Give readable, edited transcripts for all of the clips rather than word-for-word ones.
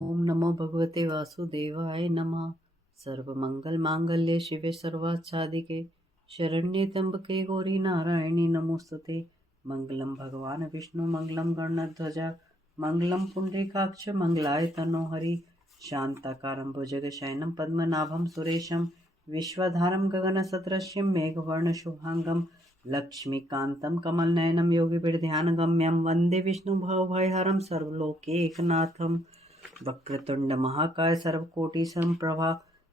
ओम नमो भगवते वासुदेवाय नमः। सर्वमंगल मांगल्ये शिवे सर्वार्थसाधिके शरण्ये त्र्यंबके गौरी नारायणी नमोस्तुते। मंगलम भगवान विष्णु मंगलम गणध्वजा मंगलम पुंडरीकाक्ष मंगलाय तनो हरि। शांताकारं भुजगशयनं पद्मनाभं सुरेशं विश्वधारं गगनसदृश्यं मेघवर्णशुभांगं लक्ष्मीकान्तं कमलनयनं योगिभिर्ध्यानगम्यं वन्दे विष्णुभवभयहरं सर्वलोकैकनाथम्। वक्रतुंड महाकाय सर्वकोटि समप्रभा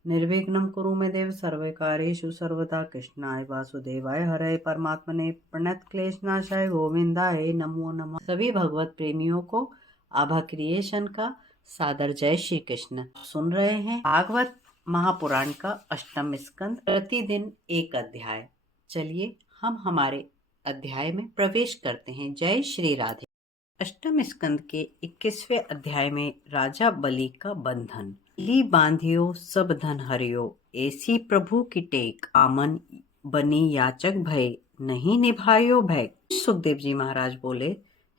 निर्विघ्नं कुरु मे देव सर्वकार्येषु सर्वदा। कृष्णाय वासुदेवाय हरे परमात्मने प्रणत क्लेशनाशाय गोविंदाय नमो नमः। सभी भगवत प्रेमियों को आभा क्रिएशन का सादर जय श्री कृष्ण। सुन रहे हैं भागवत महापुराण का अष्टम स्कंद, प्रतिदिन एक अध्याय। चलिए हम हमारे अध्याय में प्रवेश करते हैं। जय श्री राधे। अष्टम स्कंद के 21वें अध्याय में राजा बलि का बंधन। ली बांधियो सब धन हरियो, ऐसी प्रभु की टेक, आमन बनी याचक भय, नहीं निभायो भय। सुखदेव जी महाराज बोले,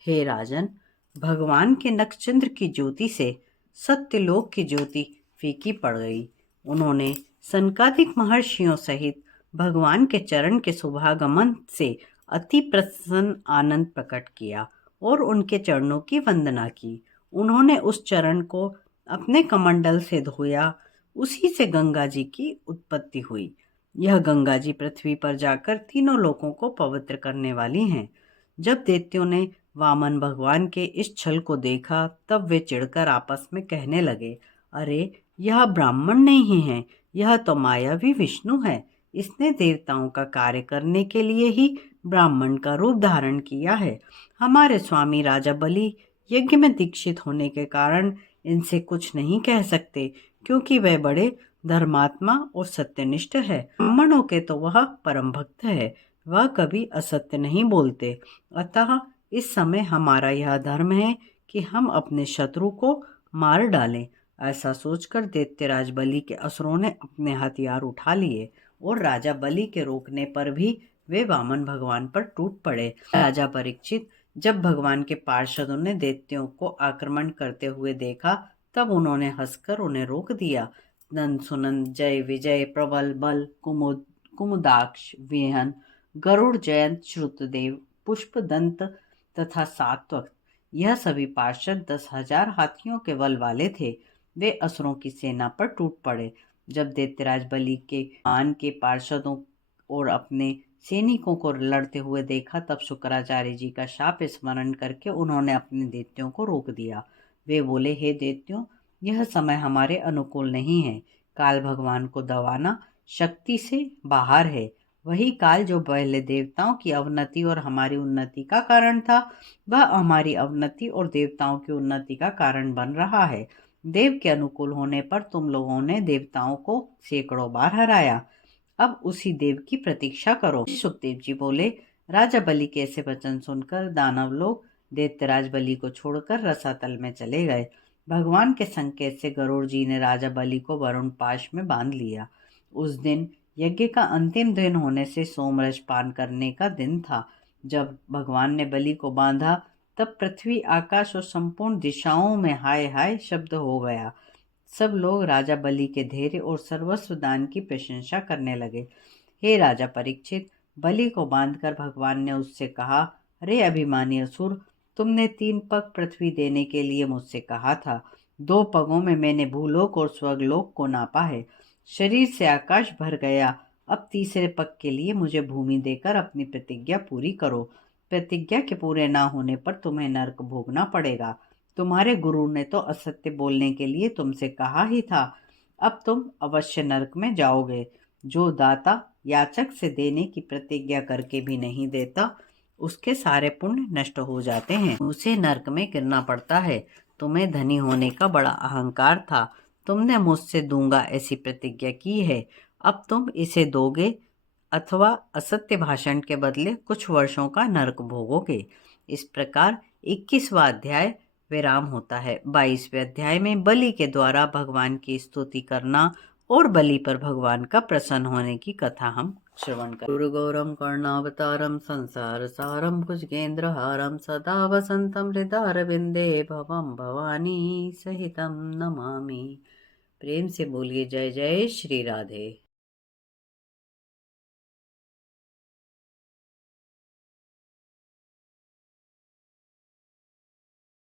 हे राजन, भगवान के नक्षचंद्र की ज्योति से सत्यलोक की ज्योति फीकी पड़ गई। उन्होंने सनकादिक महर्षियों सहित भगवान के चरण के शुभागमन से अति प्रसन्न आनंद प्रकट किया और उनके चरणों की वंदना की। उन्होंने उस चरण को अपने कमंडल से धोया, उसी से गंगा जी की उत्पत्ति हुई। यह गंगा जी पृथ्वी पर जाकर तीनों लोकों को पवित्र करने वाली हैं। जब दैत्यों ने वामन भगवान के इस छल को देखा, तब वे चिढ़कर आपस में कहने लगे, अरे यह ब्राह्मण नहीं है, यह तो मायावी विष्णु है। इसने देवताओं का कार्य करने के लिए ही ब्राह्मण का रूप धारण किया है। हमारे स्वामी राजा बलि यज्ञ में दीक्षित होने के कारण इनसे कुछ नहीं कह सकते, क्योंकि वह बड़े धर्मात्मा और सत्यनिष्ठ है। ब्राह्मणों के तो वह परम भक्त है, वह कभी असत्य नहीं बोलते। अतः इस समय हमारा यह धर्म है कि हम अपने शत्रु को मार डालें। ऐसा सोचकर दैत्यराज बलि के असुरों ने अपने हथियार उठा लिए और राजा बलि के रोकने पर भी वे वामन भगवान पर टूट पड़े। राजा परीक्षित, जब भगवान के पार्षदों ने दैत्यों को आक्रमण करते हुए देखा, तब उन्होंने हंसकर उन्हें रोक दिया। नंद सुनंद, जय विजय, प्रबल बल, कुमुदाक्ष, विहन, गरुड़ जयंत, श्रुतदेव, पुष्पदंत तथा सात्वक, यह सभी पार्षद 10,000 हाथियों के बल वाले थे। वे असुरों की सेना पर टूट पड़े। जब दैत्यराज बलि के मान के पार्षदों और अपने सैनिकों को लड़ते हुए देखा, तब शुक्राचार्य जी का शाप स्मरण करके उन्होंने अपने दैत्यों को रोक दिया। वे बोले, हे दैत्यों, यह समय हमारे अनुकूल नहीं है। काल भगवान को दबाना शक्ति से बाहर है। वही काल जो पहले देवताओं की अवनति और हमारी उन्नति का कारण था, वह हमारी अवनति और देवताओं की उन्नति का कारण बन रहा है। देव के अनुकूल होने पर तुम लोगों ने देवताओं को सैकड़ों बार हराया। अब उसी देव की प्रतीक्षा करो। सुखदेव जी बोले, राजा बलि के ऐसे वचन सुनकर दानव लोग दैत्यराज बलि को छोड़कर रसातल में चले गए। भगवान के संकेत से गरुड़ जी ने राजा बलि को वरुण पाश में बांध लिया। उस दिन यज्ञ का अंतिम दिन होने से सोमरस पान करने का दिन था। जब भगवान ने बलि को बांधा, तब पृथ्वी, आकाश और संपूर्ण दिशाओं में हाय हाय शब्द हो गया। सब लोग राजा बलि के धैर्य और सर्वस्व दान की प्रशंसा करने लगे। हे राजा परीक्षित, बलि को बांधकर भगवान ने उससे कहा, अरे अभिमानी असुर, तुमने 3 पग पृथ्वी देने के लिए मुझसे कहा था। 2 पगों में मैंने भूलोक और स्वर्गलोक को नापा है। शरीर से आकाश भर गया। अब तीसरे पग के लिए मुझे भूमि देकर अपनी प्रतिज्ञा पूरी करो। प्रतिज्ञा के पूरे ना होने पर तुम्हें नरक भोगना पड़ेगा। तुम्हारे गुरु ने तो असत्य बोलने के लिए तुमसे कहा ही था। अब तुम अवश्य नरक में जाओगे। जो दाता याचक से देने की प्रतिज्ञा करके भी नहीं देता, उसके सारे पुण्य नष्ट हो जाते हैं, उसे नरक में गिरना पड़ता है। तुम्हें धनी होने का बड़ा अहंकार था। तुमने मुझसे दूंगा ऐसी प्रतिज्ञा की है। अब तुम इसे दोगे अथवा असत्य भाषण के बदले कुछ वर्षों का नरक भोगोगे। इस प्रकार 21वां अध्याय विराम होता है। 22वें अध्याय में बलि के द्वारा भगवान की स्तुति करना और बलि पर भगवान का प्रसन्न होने की कथा हम श्रवण कर। गुरुगौरम कर्णावतारम संसार सारम भुजगेन्द्रहारम सदा वसंतम हृदयारविंदे भवम भवानी सहितम नमामि। प्रेम से बोलिए जय जय श्री राधे।